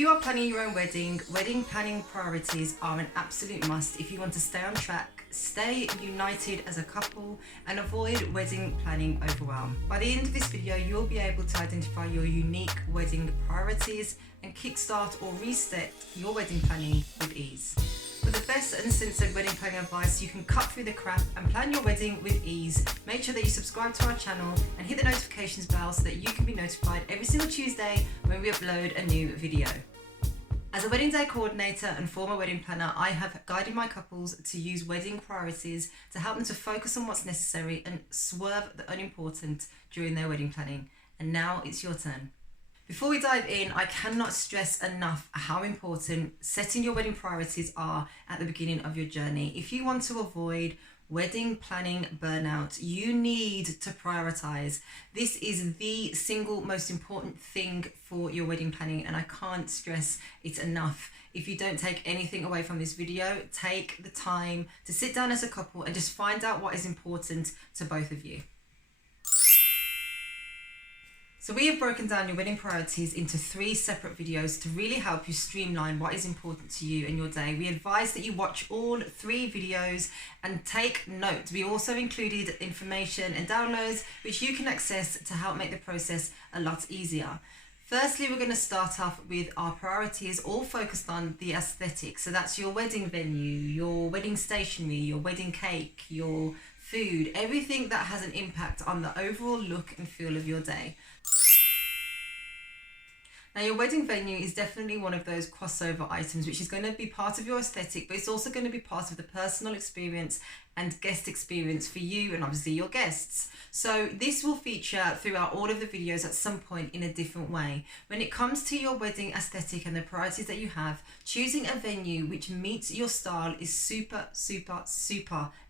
you are planning your own wedding, wedding planning priorities are an absolute must if you want to stay on track, stay united as a couple, and avoid wedding planning overwhelm. By the end of this video, you'll be able to identify your unique wedding priorities and kickstart or reset your wedding planning with ease. For the best and uncensored wedding planning advice, you can cut through the crap and plan your wedding with ease. Make sure that you subscribe to our channel and hit the notifications bell so that you can be notified every single Tuesday when we upload a new video. As a wedding day coordinator and former wedding planner, I have guided my couples to use wedding priorities to help them to focus on what's necessary and swerve the unimportant during their wedding planning. And now it's your turn. Before we dive in, I cannot stress enough how important setting your wedding priorities are at the beginning of your journey. If you want to avoid wedding planning burnout, you need to prioritize. This is the single most important thing for your wedding planning, and I can't stress it enough. If you don't take anything away from this video, take the time to sit down as a couple and just find out what is important to both of you. So we have broken down your wedding priorities into 3 separate videos to really help you streamline what is important to you in your day. We advise that you watch all 3 videos and take notes. We also included information and downloads which you can access to help make the process a lot easier. Firstly, we're going to start off with our priorities all focused on the aesthetic. So that's your wedding venue, your wedding stationery, your wedding cake, your food, everything that has an impact on the overall look and feel of your day. Now, your wedding venue is definitely one of those crossover items which is going to be part of your aesthetic, but it's also going to be part of the personal experience and guest experience for you and obviously your guests. So this will feature throughout all of the videos at some point in a different way. When it comes to your wedding aesthetic and the priorities that you have, choosing a venue which meets your style is super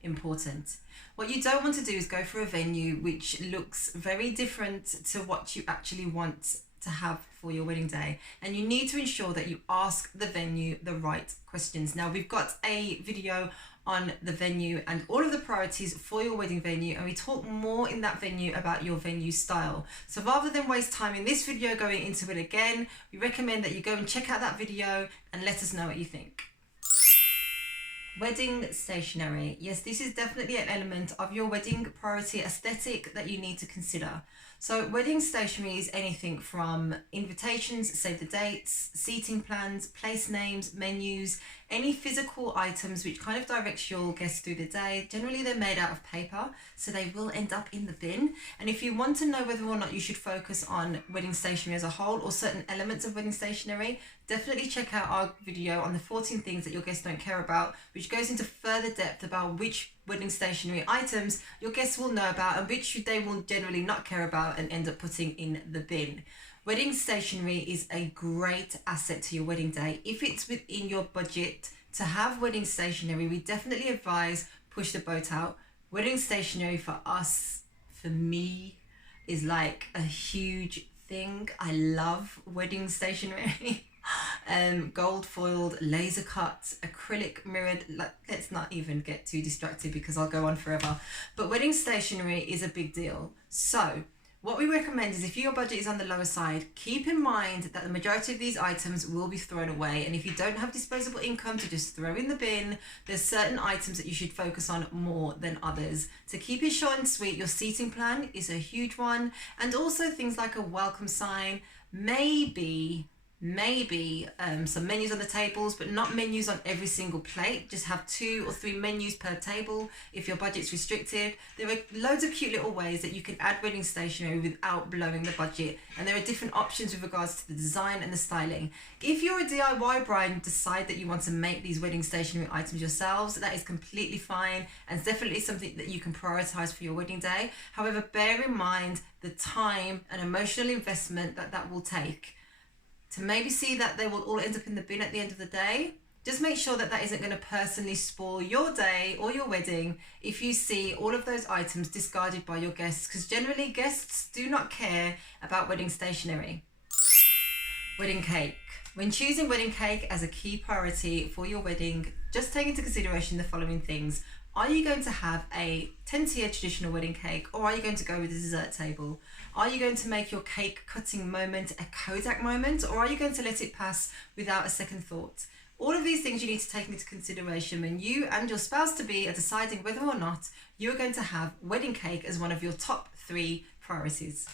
important. What you don't want to do is go for a venue which looks very different to what you actually want to have for your wedding day, and you need to ensure that you ask the venue the right questions. Now, we've got a video on the venue and all of the priorities for your wedding venue, and we talk more in that venue about your venue style. So rather than waste time in this video going into it again, we recommend that you go and check out that video and let us know what you think. Wedding stationery. Yes, this is definitely an element of your wedding priority aesthetic that you need to consider. So wedding stationery is anything from invitations, save the dates, seating plans, place names, menus, any physical items which kind of directs your guests through the day. Generally, they're made out of paper, so they will end up in the bin. And if you want to know whether or not you should focus on wedding stationery as a whole or certain elements of wedding stationery, definitely check out our video on the 14 things that your guests don't care about, which goes into further depth about which wedding stationery items your guests will know about and which they will generally not care about and end up putting in the bin. Wedding stationery is a great asset to your wedding day. If it's within your budget to have wedding stationery, we definitely advise push the boat out. Wedding stationery for us, for me, is like a huge thing. I love wedding stationery. Gold foiled, laser cut, acrylic mirrored. Let's not even get too distracted because I'll go on forever. But wedding stationery is a big deal. So what we recommend is if your budget is on the lower side, keep in mind that the majority of these items will be thrown away. And if you don't have disposable income to just throw in the bin, there's certain items that you should focus on more than others. To keep it short and sweet, your seating plan is a huge one. And also things like a welcome sign, maybe some menus on the tables, but not menus on every single plate. Just have 2 or 3 menus per table if your budget's restricted. There are loads of cute little ways that you can add wedding stationery without blowing the budget, and there are different options with regards to the design and the styling. If you're a DIY bride and decide that you want to make these wedding stationery items yourselves, that is completely fine and it's definitely something that you can prioritize for your wedding day. However, bear in mind the time and emotional investment that will take. To maybe see that they will all end up in the bin at the end of the day, just make sure that isn't going to personally spoil your day or your wedding if you see all of those items discarded by your guests, because generally guests do not care about wedding stationery. Wedding cake. When choosing wedding cake as a key priority for your wedding, just take into consideration the following things. Are you going to have a 10-tier traditional wedding cake, or are you going to go with a dessert table? Are you going to make your cake cutting moment a Kodak moment, or are you going to let it pass without a second thought? All of these things you need to take into consideration when you and your spouse-to-be are deciding whether or not you are going to have wedding cake as one of your top 3 priorities.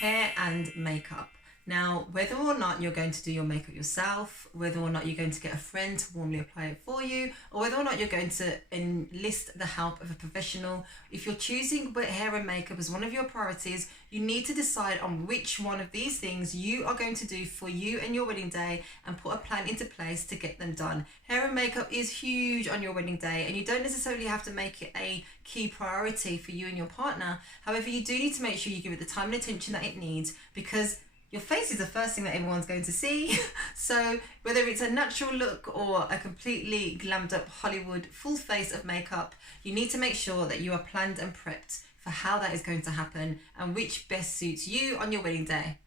Hair and makeup. Now, whether or not you're going to do your makeup yourself, whether or not you're going to get a friend to warmly apply it for you, or whether or not you're going to enlist the help of a professional, if you're choosing hair and makeup as one of your priorities, you need to decide on which one of these things you are going to do for you and your wedding day and put a plan into place to get them done. Hair and makeup is huge on your wedding day, and you don't necessarily have to make it a key priority for you and your partner. However, you do need to make sure you give it the time and attention that it needs, because your face is the first thing that everyone's going to see. So whether it's a natural look or a completely glammed up Hollywood full face of makeup, you need to make sure that you are planned and prepped for how that is going to happen and which best suits you on your wedding day.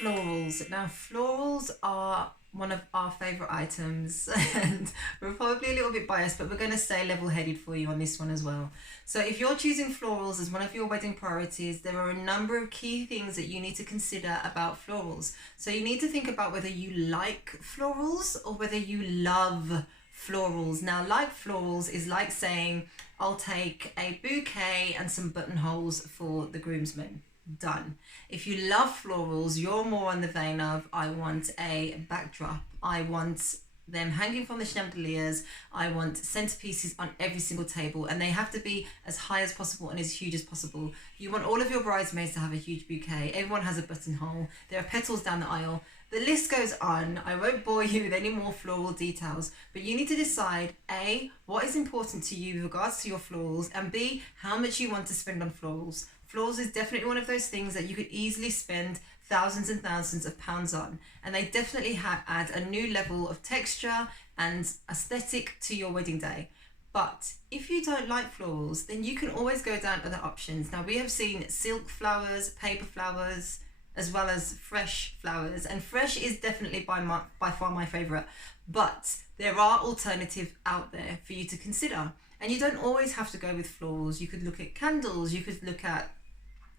Florals. Now, florals are one of our favourite items, and we're probably a little bit biased, but we're going to stay level-headed for you on this one as well. So if you're choosing florals as one of your wedding priorities, there are a number of key things that you need to consider about florals. So you need to think about whether you like florals or whether you love florals. Now, like florals is like saying, I'll take a bouquet and some buttonholes for the groomsmen. Done. If you love florals, you're more on the vein of, I want a backdrop, I want them hanging from the chandeliers, I want centerpieces on every single table, and they have to be as high as possible and as huge as possible. You want all of your bridesmaids to have a huge bouquet, everyone has a buttonhole, there are petals down the aisle. The list goes on. I won't bore you with any more floral details, but you need to decide A, what is important to you with regards to your florals, and B, how much you want to spend on florals. Florals is definitely one of those things that you could easily spend thousands and thousands of pounds on, and they definitely add a new level of texture and aesthetic to your wedding day. But if you don't like florals, then you can always go down other options. Now, we have seen silk flowers, paper flowers, as well as fresh flowers, and fresh is definitely by far my favorite, but there are alternatives out there for you to consider, and you don't always have to go with florals. You could look at candles, you could look at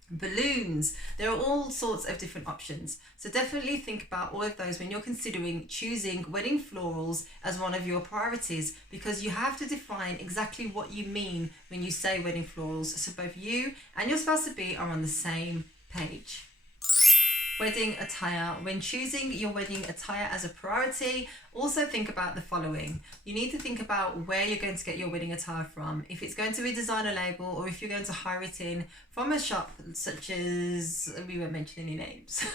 balloons. There are all sorts of different options, so definitely think about all of those when you're considering choosing wedding florals as one of your priorities, because you have to define exactly what you mean when you say wedding florals, so both you and your spouse-to-be are on the same page. Wedding attire. When choosing your wedding attire as a priority, also think about the following. You need to think about where you're going to get your wedding attire from. If it's going to be designer label, or if you're going to hire it in from a shop such as, we won't mention any names.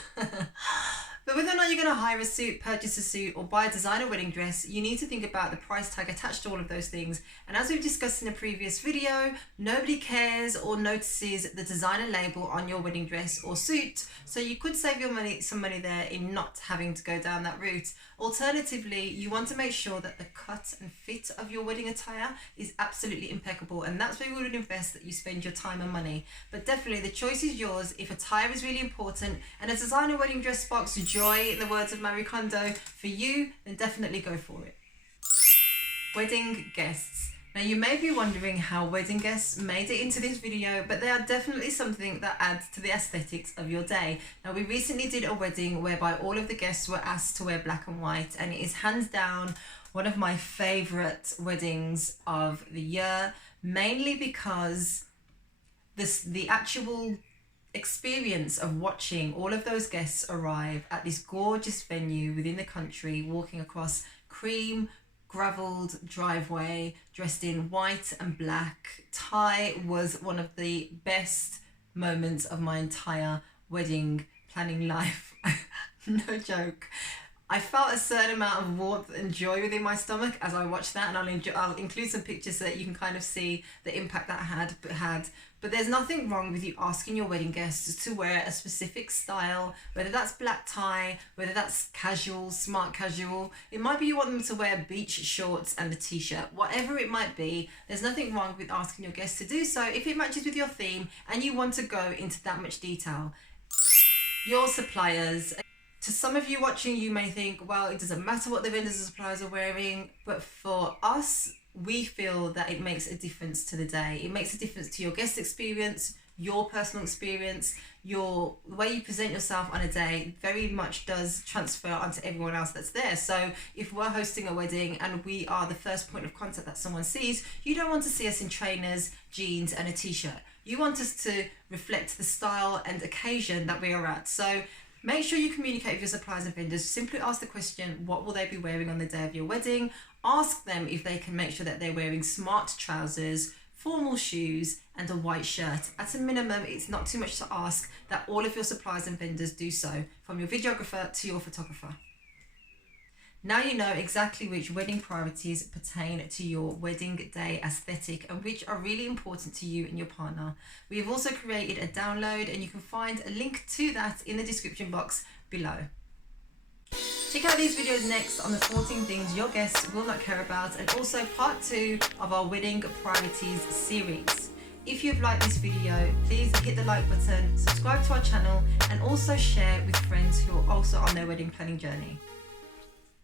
But whether or not you're going to hire a suit, purchase a suit, or buy a designer wedding dress, you need to think about the price tag attached to all of those things. And as we've discussed in a previous video, nobody cares or notices the designer label on your wedding dress or suit, so you could save some money there in not having to go down that route. Alternatively, you want to make sure that the cut and fit of your wedding attire is absolutely impeccable, and that's where we would invest that you spend your time and money. But definitely the choice is yours. If attire is really important and a designer wedding dress sparks joy, in the words of Marie Kondo, for you, then definitely go for it. Wedding guests. Now, you may be wondering how wedding guests made it into this video, but they are definitely something that adds to the aesthetics of your day. Now, we recently did a wedding whereby all of the guests were asked to wear black and white, and it is hands down one of my favourite weddings of the year, mainly because the actual experience of watching all of those guests arrive at this gorgeous venue within the country, walking across cream gravelled driveway, dressed in white and black tie, was one of the best moments of my entire wedding planning life. No joke. I felt a certain amount of warmth and joy within my stomach as I watched that, and I'll include some pictures so that you can kind of see the impact that had. But there's nothing wrong with you asking your wedding guests to wear a specific style, whether that's black tie, whether that's casual, smart casual. It might be you want them to wear beach shorts and a t-shirt. Whatever it might be, there's nothing wrong with asking your guests to do so if it matches with your theme and you want to go into that much detail. Your suppliers. To some of you watching, you may think, well, it doesn't matter what the vendors and suppliers are wearing, but for us, we feel that it makes a difference to the day. It makes a difference to your guest experience, your personal experience, the way you present yourself on a day very much does transfer onto everyone else that's there. So if we're hosting a wedding and we are the first point of contact that someone sees, you don't want to see us in trainers, jeans and a t-shirt. You want us to reflect the style and occasion that we are at. So make sure you communicate with your suppliers and vendors. Simply ask the question, what will they be wearing on the day of your wedding? Ask them if they can make sure that they're wearing smart trousers, formal shoes and a white shirt. At a minimum, it's not too much to ask that all of your suppliers and vendors do so, from your videographer to your photographer. Now you know exactly which wedding priorities pertain to your wedding day aesthetic and which are really important to you and your partner. We have also created a download and you can find a link to that in the description box below. Check out these videos next on the 14 things your guests will not care about, and also part 2 of our wedding priorities series. If you've liked this video, please hit the like button, subscribe to our channel and also share with friends who are also on their wedding planning journey.